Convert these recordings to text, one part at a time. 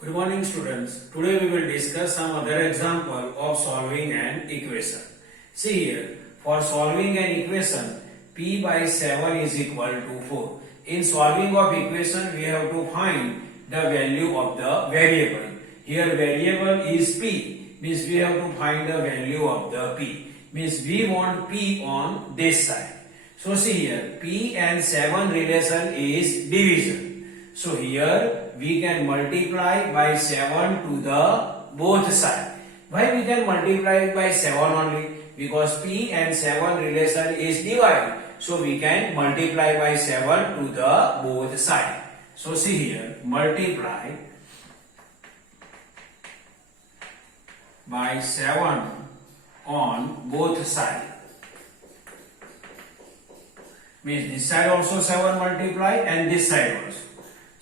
Good morning students. Today we will discuss some other example of solving an equation. See here, for solving an equation, p by 7 is equal to 4. In solving of equation, we have to find the value of the variable. Here variable is p, means we have to find the value of the p. Means we want p on this side. So see here, p and 7 relation is division. So here we can multiply by 7 to the both side. Why we can multiply by 7 only? Because p and 7 relation is divided. So we can multiply by 7 to the both side. So see here, multiply by 7 on both sides. Means this side also 7 multiply and this side also.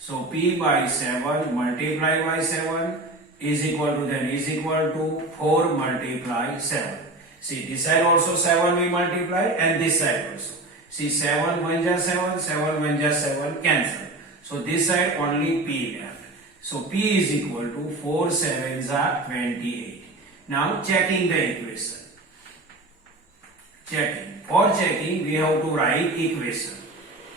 So p by 7 multiply by 7 is equal to 4 multiply 7. See this side also 7 we multiply and this side also. See 7 1 ja 7, 7 1 ja 7 cancel. So this side only p left. So p is equal to 4 7s are 28. Now checking the equation. Checking. For checking we have to write equation.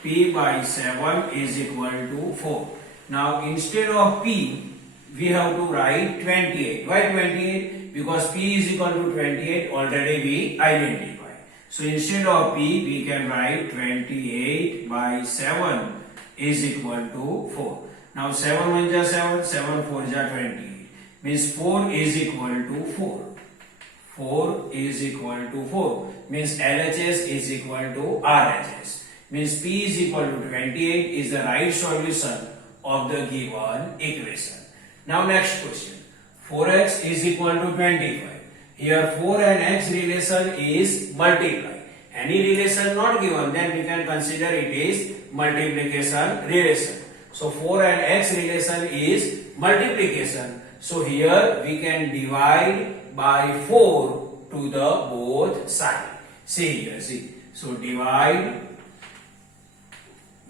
P by 7 is equal to 4. Now instead of p, we have to write 28. Why 28? Because p is equal to 28 already we identify. So instead of p, we can write 28 by 7 is equal to 4. Now 7 1 ja 7, 7 4 ja 28. Means 4 is equal to 4. 4 is equal to 4. Means LHS is equal to RHS. Means p is equal to 28 is the right solution of the given equation. Now next question. 4x is equal to 25. Here 4 and x relation is multiply. Any relation not given, then we can consider it is multiplication relation. So 4 and x relation is multiplication. So here we can divide by 4 to the both sides. See here, see. So divide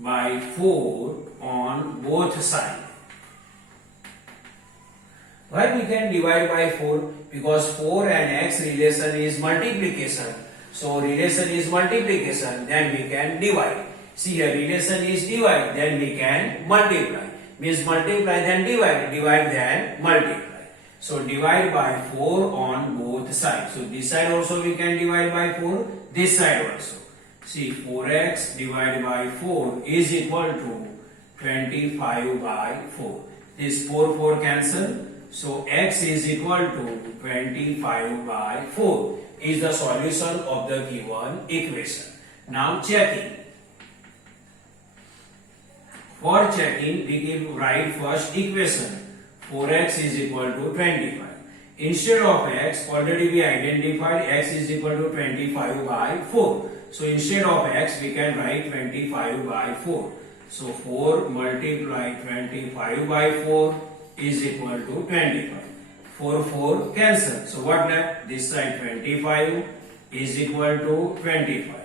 by 4 on both sides. Why we can divide by 4? Because 4 and x relation is multiplication. So relation is multiplication, then we can divide. See here, relation is divide, then we can multiply. Means multiply then divide, divide then multiply. So divide by 4 on both sides. So this side also we can divide by 4, this side also. See 4x divided by 4 is equal to 25 by 4. This 4 cancel. So x is equal to 25 by 4 is the solution of the given equation. Now checking. For checking, we can write first equation. 4x is equal to 25. Instead of x, already we identified x is equal to 25 by 4. So instead of x, we can write 25 by 4. So 4 multiply 25 by 4 is equal to 25. 4 cancel. So what left? This side 25 is equal to 25.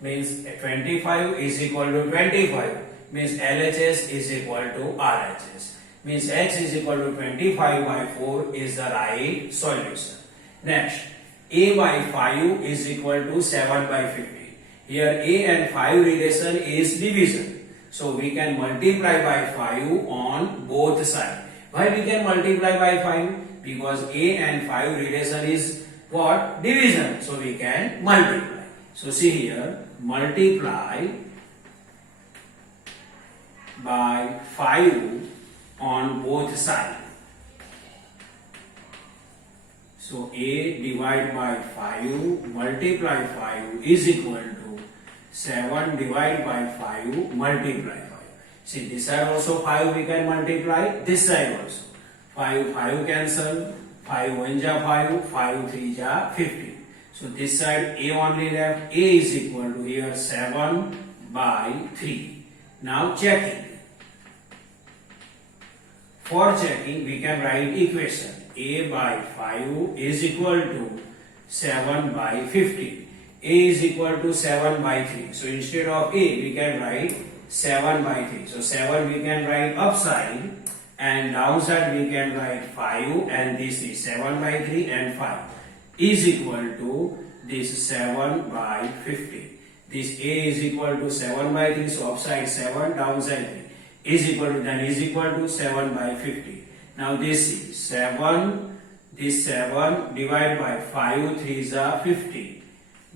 Means 25 is equal to 25. Means LHS is equal to RHS. Means x is equal to 25 by 4 is the right solution. Next, a by 5 is equal to 7 by 50. Here a and 5 relation is division. So we can multiply by 5 on both sides. Why we can multiply by 5? Because a and 5 relation is what? Division. So we can multiply. So see here, multiply by 5 on both sides. So a divided by 5 multiply 5 is equal to 7 divided by 5 multiply 5. See this side also 5 we can multiply, this side also. 5 cancel, 5 1 ja 5, 5 3 ja 50. So this side a only left, a is equal to here 7 by 3. Now checking. For checking, we can write equation. A by 5 is equal to 7 by 50. A is equal to 7 by 3. So instead of A, we can write 7 by 3. So 7 we can write upside. and downside we can write 5, and this is 7 by 3 and 5 is equal to this 7 by 50. This A is equal to 7 by 3, so upside 7, downside 3 is equal to 7 by 50. Now this is 7, this 7 divided by 5, 3 is 50.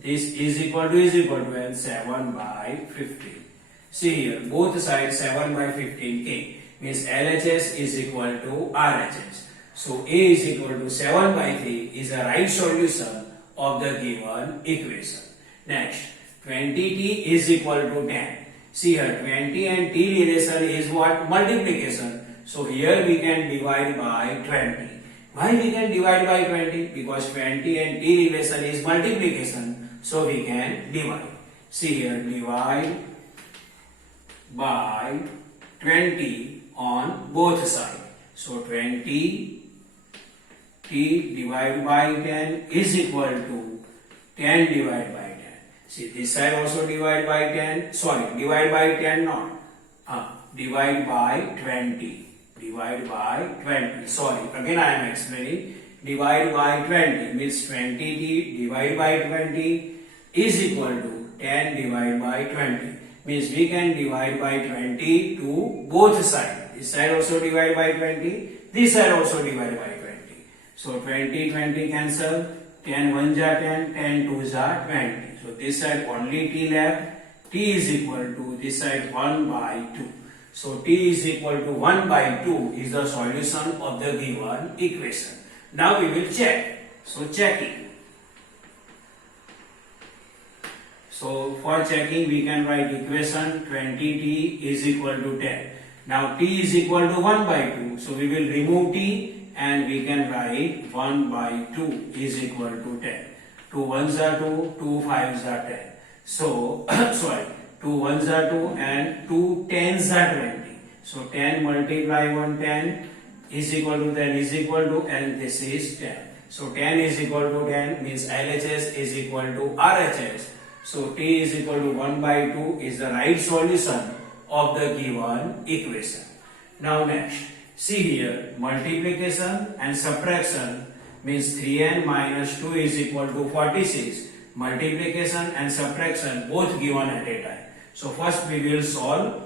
This is equal to and 7 by 50. See here, both sides 7 by 15k means LHS is equal to RHS. So A is equal to 7 by 3 is the right solution of the given equation. Next, 20t is equal to 10. See here, 20 and t relation is what? Multiplication. So here we can divide by 20. Why we can divide by 20? Because 20 and t relation is multiplication. So we can divide. See here, divide by 20 on both sides. So 20 t divided by 10 is equal to 10 divided by 10. See, this side also divide by 10. Sorry, divide by 10 not. Divide by 20. Divide by 20. Sorry, again I am explaining. Divide by 20 means 20t divided by 20 is equal to 10 divided by 20. Means we can divide by 20 to both sides. This side also divide by 20. This side also divide by 20. So 20, 20 cancel. 10 1 ja 10, 10 2 ja 20. So this side only t left. T is equal to this side 1 by 2. So t is equal to 1 by 2 is the solution of the given equation. Now we will check. So checking. So for checking we can write equation 20t is equal to 10. Now t is equal to 1 by 2. So we will remove t and we can write 1 by 2 is equal to 10. 2 1s are 2, 2 5s are 10. So, sorry, 2 1s are 2 and 2 10s are 20. So 10 multiply 1 10 is equal to 10 is equal to, and this is 10. So 10 is equal to 10 means LHS is equal to RHS. So t is equal to 1 by 2 is the right solution of the given equation. Now next, see here, multiplication and subtraction means 3n minus 2 is equal to 46. Multiplication and subtraction both given at a time. So first we will solve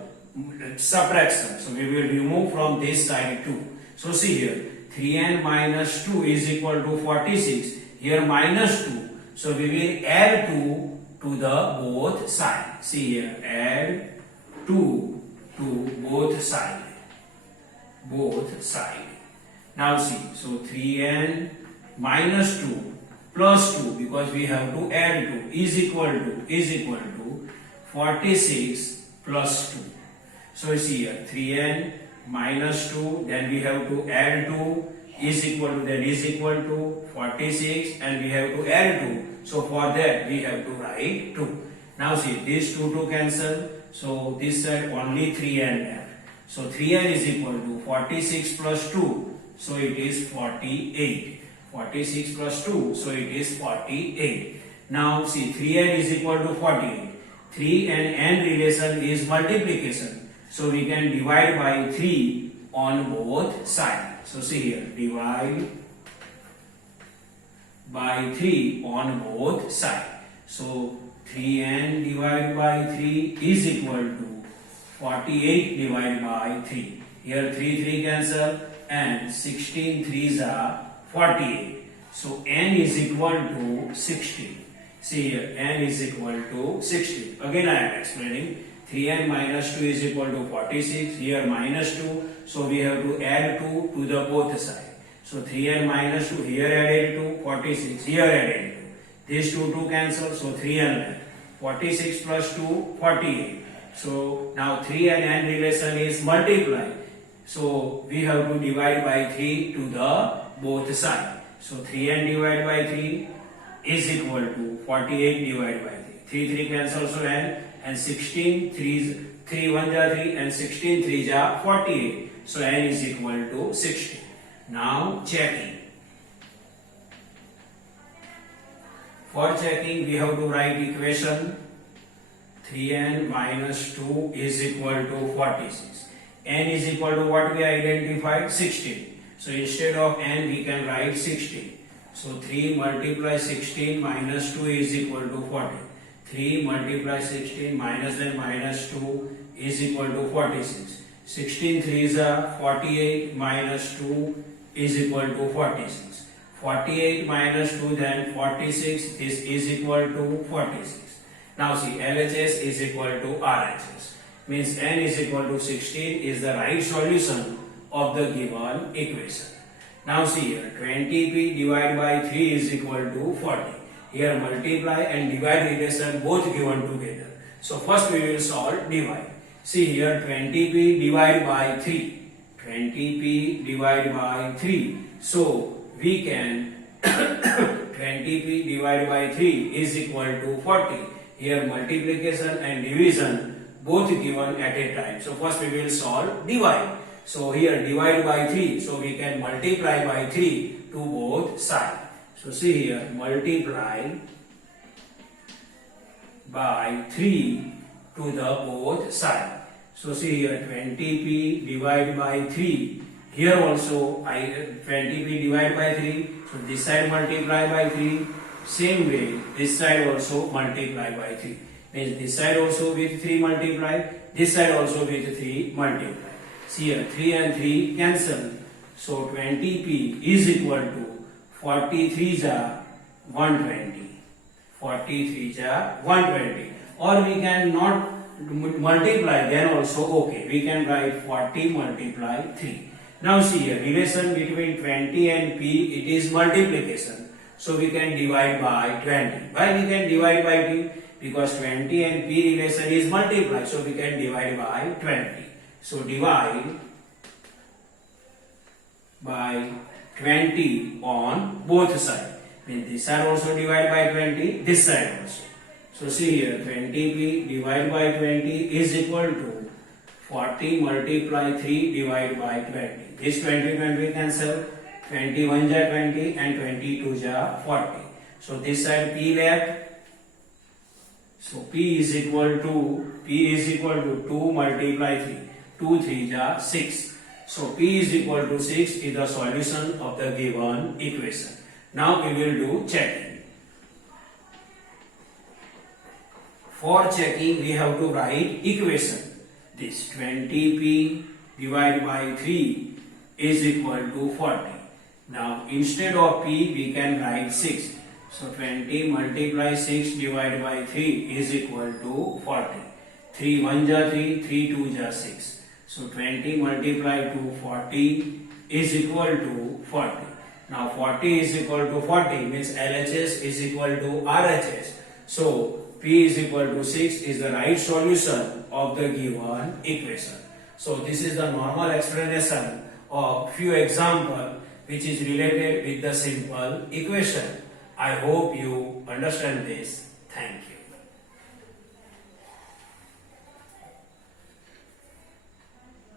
subtraction. So we will remove from this side 2. So see here, 3n minus 2 is equal to 46. Here minus 2. So we will add 2 to the both sides. See here, add 2 to both sides. Both sides. Now see, so 3n minus 2 plus 2 because we have to add 2 is equal to 46 plus 2. So see here, 3n minus 2, then we have to add 2 is equal to 46 and we have to add 2. So for that we have to write 2. Now see, this 2 cancel. So this side only 3n left. So 3n is equal to 46 plus 2. So it is 48. 46 plus 2. So it is 48. Now see, 3n is equal to 48. 3 and n relation is multiplication. So we can divide by 3 on both sides. So see here, divide by 3 on both sides. So 3n divided by 3 is equal to 48 divided by 3. Here 3 cancel and 16 3s are 48. So n is equal to 16. See here, n is equal to 16. Again I am explaining. 3n minus 2 is equal to 46. Here minus 2. So we have to add 2 to the both sides. So 3n minus 2 here added 2, 46 here added 2. These 2 cancel, so 3n left. 46 plus 2, 48. So now 3 and n relation is multiply. So we have to divide by 3 to the both sides. So 3n divided by 3 is equal to 48 divided by 3. 3 cancel, so n, and 16 3 1 ja 3 and 16 3 ja 48. So n is equal to 16. Now checking. For checking we have to write equation 3n minus 2 is equal to 46. n is equal to what we identified? 16. So instead of n we can write 16. So 3 multiply 16 minus 2 is equal to 40. 3 multiply 16 minus then minus 2 is equal to 46. 16 3s are 48 minus 2 is equal to 46. 48 minus 2 then 46, this is equal to 46. Now see, LHS is equal to RHS. Means n is equal to 16 is the right solution of the given equation. Now see here, 20p divided by 3 is equal to 40. Here multiply and divide relation both given together. So first we will solve divide. See here, 20p divided by 3. 20p divided by 3. So we can 20p divided by 3 is equal to 40. Here multiplication and division both given at a time. So first we will solve divide. So here divide by 3. So we can multiply by 3 to both sides. So see here, multiply by 3 to the both sides. So see here, 20p divided by 3. Here also 20p divided by 3. So this side multiply by 3. Same way, this side also multiply by 3. Means this side also with 3 multiply. This side also with 3 multiply. See here, 3 and 3 cancel. So 20p is equal to 43 are 120. 43 are 120. Or we can not multiply, then also okay. We can write 40 multiply 3. Now see here, relation between 20 and p, it is multiplication. So we can divide by 20. Why we can divide by 2? Because 20 and p relation is multiply. So we can divide by 20. So divide by 20 on both sides. Means this side also divide by 20, this side also. So see here, 20p divided by 20 is equal to 40 multiply 3 divided by 20. This 20 cancel, 21 ja 20 and 22 ja 40. So this side p left. So p is equal to 2 multiply 3. 2 3 ja 6. So p is equal to 6 is the solution of the given equation. Now we will do checking. For checking we have to write equation. This 20p divided by 3 is equal to 40. Now instead of p we can write 6. So 20 multiply 6 divided by 3 is equal to 40. 3 1 ja 3, 3 2 ja 6. So 20 multiplied to 40 is equal to 40. Now 40 is equal to 40 means LHS is equal to RHS. So P is equal to 6 is the right solution of the given equation. So this is the normal explanation of few examples which is related with the simple equation. I hope you understand this. Thank you.